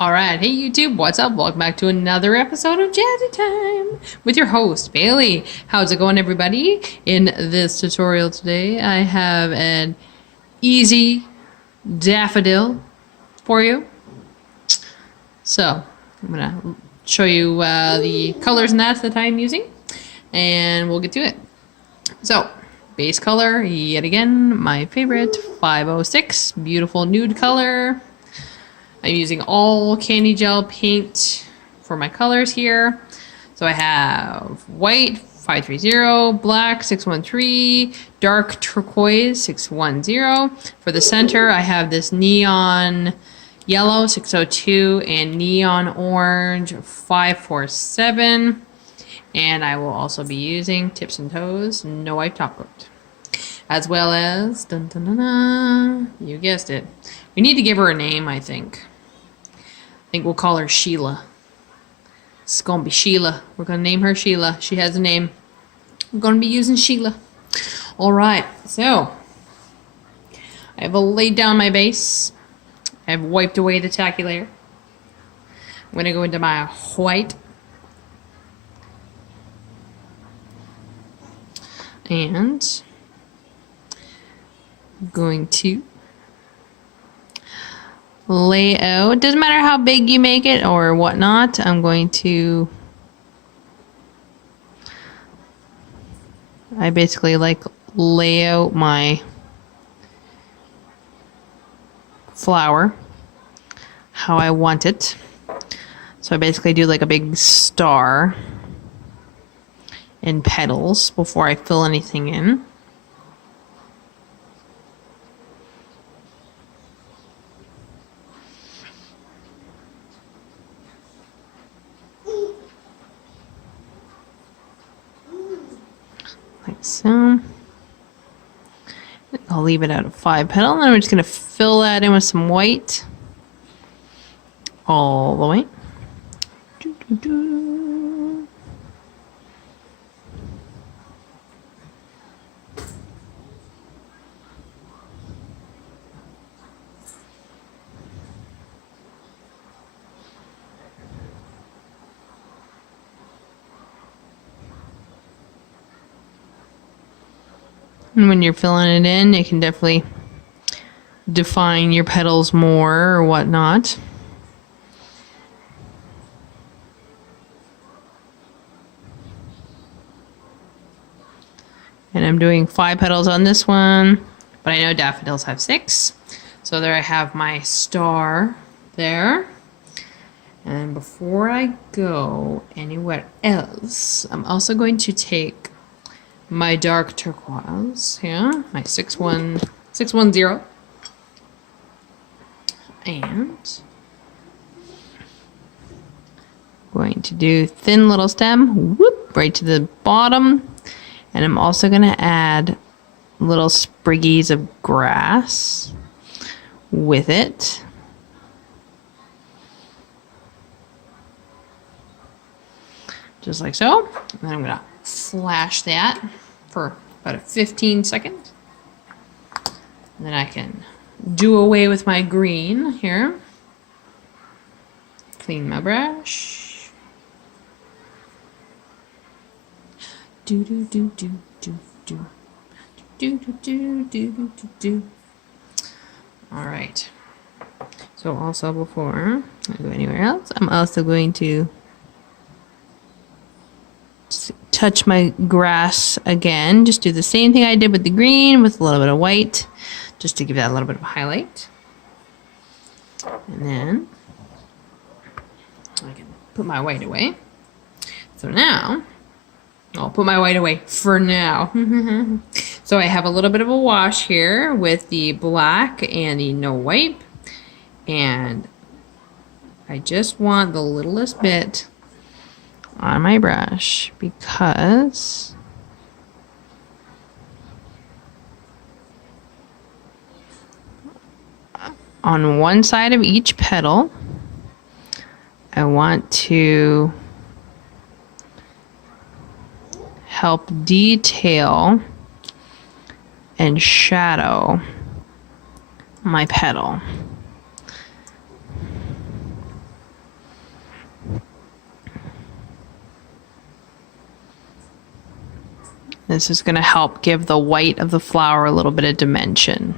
Alright, hey YouTube, what's up? Welcome back to another episode of Jazzy Time with your host, Bailey. How's it going, everybody? In this tutorial today, I have an easy daffodil for you. So, I'm gonna show you the colors and that I'm using, and we'll get to it. So, base color, yet again, my favorite, 506, beautiful nude color. I'm using all candy gel paint for my colors here. So I have white, 530, black, 613, dark turquoise, 610. For the center, I have this neon yellow, 602, and neon orange, 547. And I will also be using tips and toes, no wipe top coat. As well as, dun, dun, dun, dun, you guessed it. We need to give her a name, I think. I think we'll call her Sheila. It's gonna be Sheila. We're gonna name her Sheila. She has a name. We're gonna be using Sheila. Alright, so I've laid down my base. I've wiped away the tacky layer. I'm gonna go into my white. And I'm going to lay out. It doesn't matter how big you make it or whatnot. I'm going to, I basically like lay out my flower how I want it. So I basically do like a big star and petals before I fill anything in. Like so. I'll leave it at a 5 petal, and then I'm just going to fill that in with some white all the way. Doo, doo, doo. And when you're filling it in, it can definitely define your petals more or whatnot. And I'm doing 5 petals on this one, but I know daffodils have 6. So there I have my star there. And before I go anywhere else, I'm also going to take my dark turquoise here, my 610, and going to do thin little stem, whoop, right to the bottom, and I'm also going to add little spriggies of grass with it. Just like so. And then I'm going to flash that for about a 15 seconds. And then I can do away with my green here. Clean my brush. Do do do do do do do do do do do do. All right. So also before I go anywhere else, I'm also going to touch my grass again. Just do the same thing I did with the green with a little bit of white, just to give that a little bit of a highlight. And then I can put my white away. So now I'll put my white away for now. So I have a little bit of a wash here with the black and the no wipe, and I just want the littlest bit on my brush because on one side of each petal I want to help detail and shadow my petal. This is going to help give the white of the flower a little bit of dimension.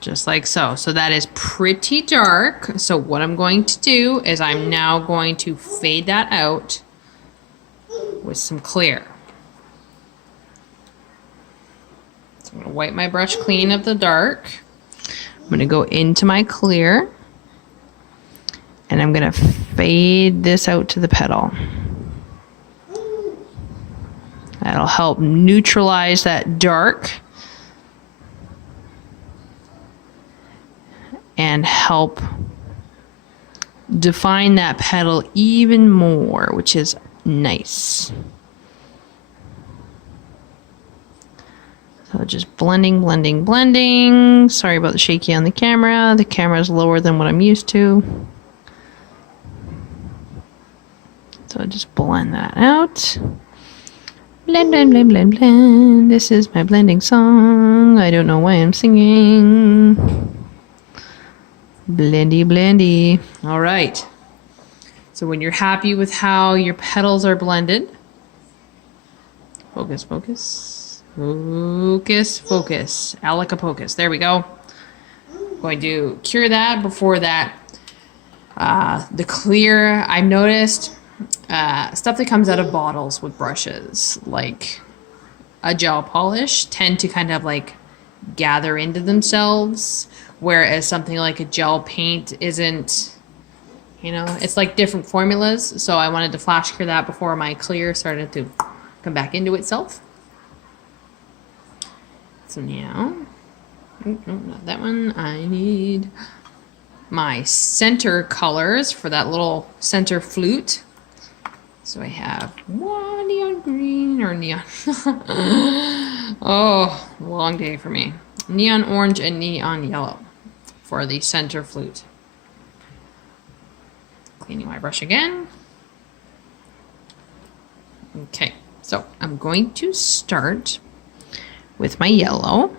Just like so. So that is pretty dark. So what I'm going to do is I'm now going to fade that out with some clear. So I'm going to wipe my brush clean of the dark. I'm going to go into my clear. And I'm going to fade this out to the petal. That'll help neutralize that dark. And help define that petal even more, which is nice. So just blending, blending, blending. Sorry about the shaky on the camera. The camera is lower than what I'm used to. So just blend that out. Blend, blend, blend, blend, blend. This is my blending song. I don't know why I'm singing. Blendy, blendy. All right. So when you're happy with how your petals are blended, focus, focus, focus, focus. Alaka-pocus. There we go. I'm going to cure that before that. The clear, I've noticed stuff that comes out of bottles with brushes, like a gel polish, tend to kind of like gather into themselves. Whereas something like a gel paint isn't, you know, it's like different formulas. So I wanted to flash cure that before my clear started to come back into itself. So now, no, not that one. I need my center colors for that little center flute. So I have one neon green or neon. Oh, long day for me. Neon orange and neon yellow for the center flute. Cleaning my brush again. Okay, so I'm going to start with my yellow.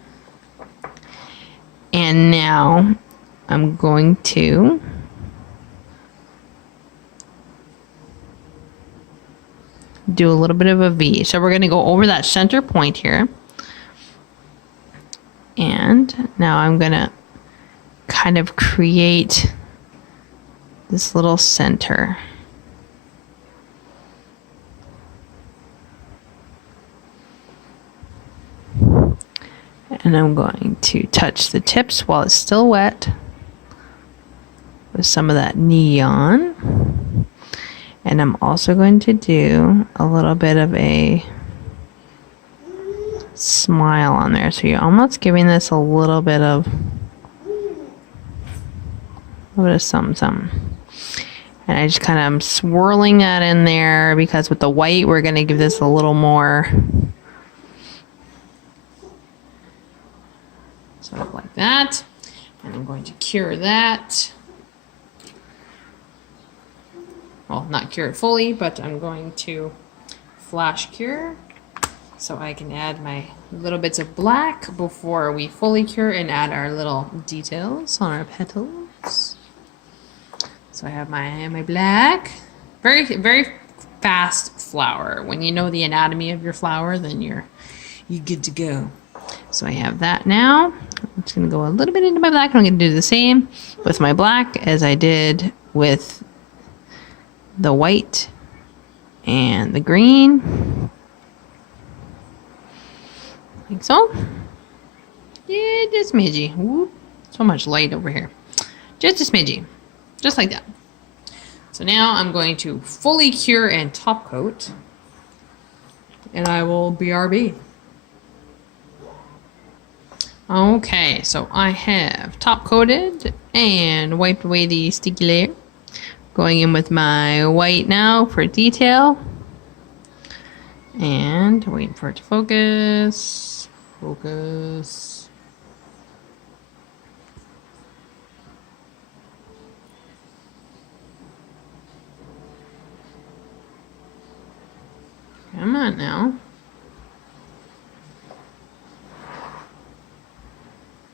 And now I'm going to do a little bit of a V. So we're going to go over that center point here. And now I'm going to kind of create this little center. And I'm going to touch the tips while it's still wet with some of that neon. And I'm also going to do a little bit of a smile on there. So you're almost giving this a little bit of something. And I just kind of am swirling that in there because with the white, we're going to give this a little more sort of like that. And I'm going to cure that. Well, not cure it fully, but I'm going to flash cure so I can add my little bits of black before we fully cure and add our little details on our petals. So I have my black. Very, very fast flower. When you know the anatomy of your flower, then you're good to go. So I have that now. I'm just going to go a little bit into my black. I'm going to do the same with my black as I did with the white and the green. Like so. Yeah, just a smidgy. Whoop. So much light over here. Just a smidgy. Just like that. So now I'm going to fully cure and top coat. And I will BRB. Okay, so I have top coated and wiped away the sticky layer. Going in with my white now for detail. And waiting for it to focus. Focus. Come on now.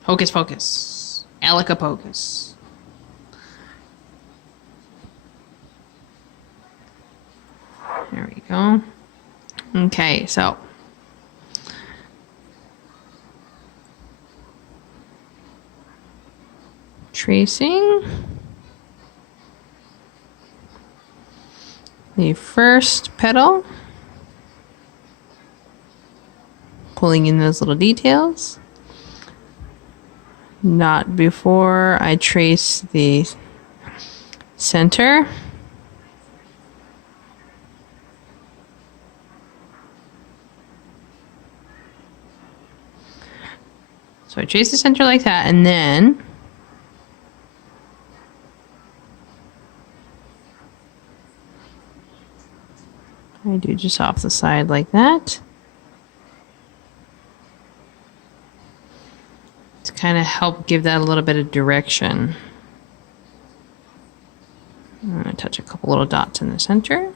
Hocus pocus. Alaka-pocus. There we go. Okay, so tracing the first petal, pulling in those little details. Not before I trace the center. So I trace the center like that, and then I do just off the side like that. To kind of help give that a little bit of direction. I'm going to touch a couple little dots in the center. And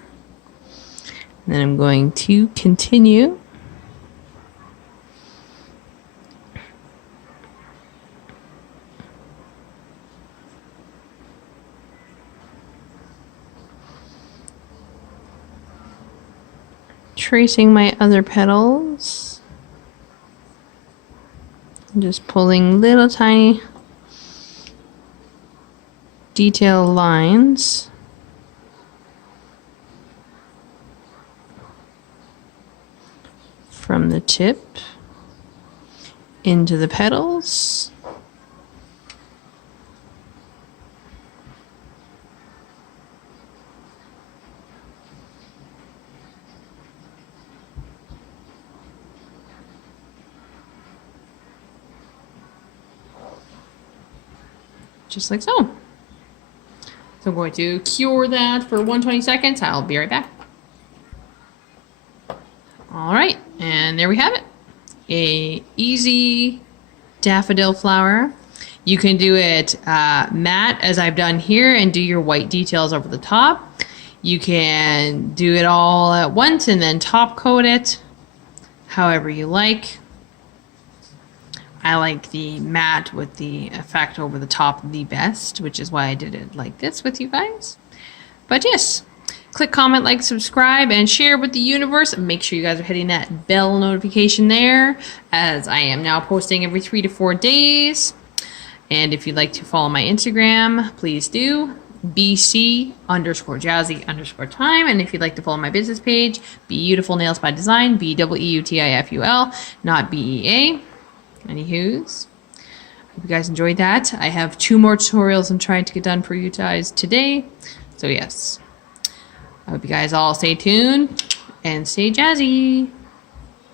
then I'm going to continue tracing my other petals. Just pulling little tiny detail lines from the tip into the petals. Just like so. So I'm going to cure that for 120 seconds. I'll be right back. All right, and there we have it. A easy daffodil flower. You can do it matte as I've done here and do your white details over the top. You can do it all at once and then top coat it however you like. I like the matte with the effect over the top the best, which is why I did it like this with you guys. But yes, click, comment, like, subscribe, and share with the universe. Make sure you guys are hitting that bell notification there, as I am now posting every 3 to 4 days. And if you'd like to follow my Instagram, please do. BC_Jazzy_time. And if you'd like to follow my business page, Beautiful Nails by Design, BEUTIFUL, not BEA. Anywho's, hope you guys enjoyed that. I have 2 more tutorials I'm trying to get done for you guys today. So yes, I hope you guys all stay tuned and stay jazzy.